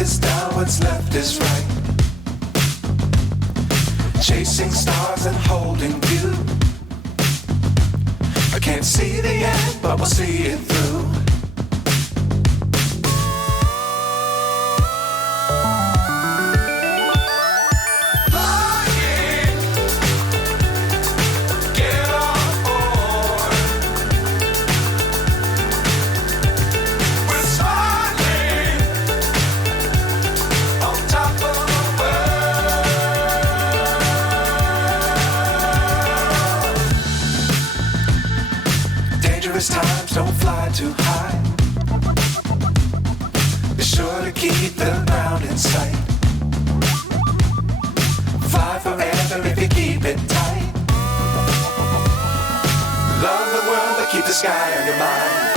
is down, what's left is right. Chasing stars and holding you. I can't see the end, but we'll see it through. Times don't fly too high. Be sure to keep the ground in sight. Fly forever if you keep it tight. Love the world, but keep the sky on your mind.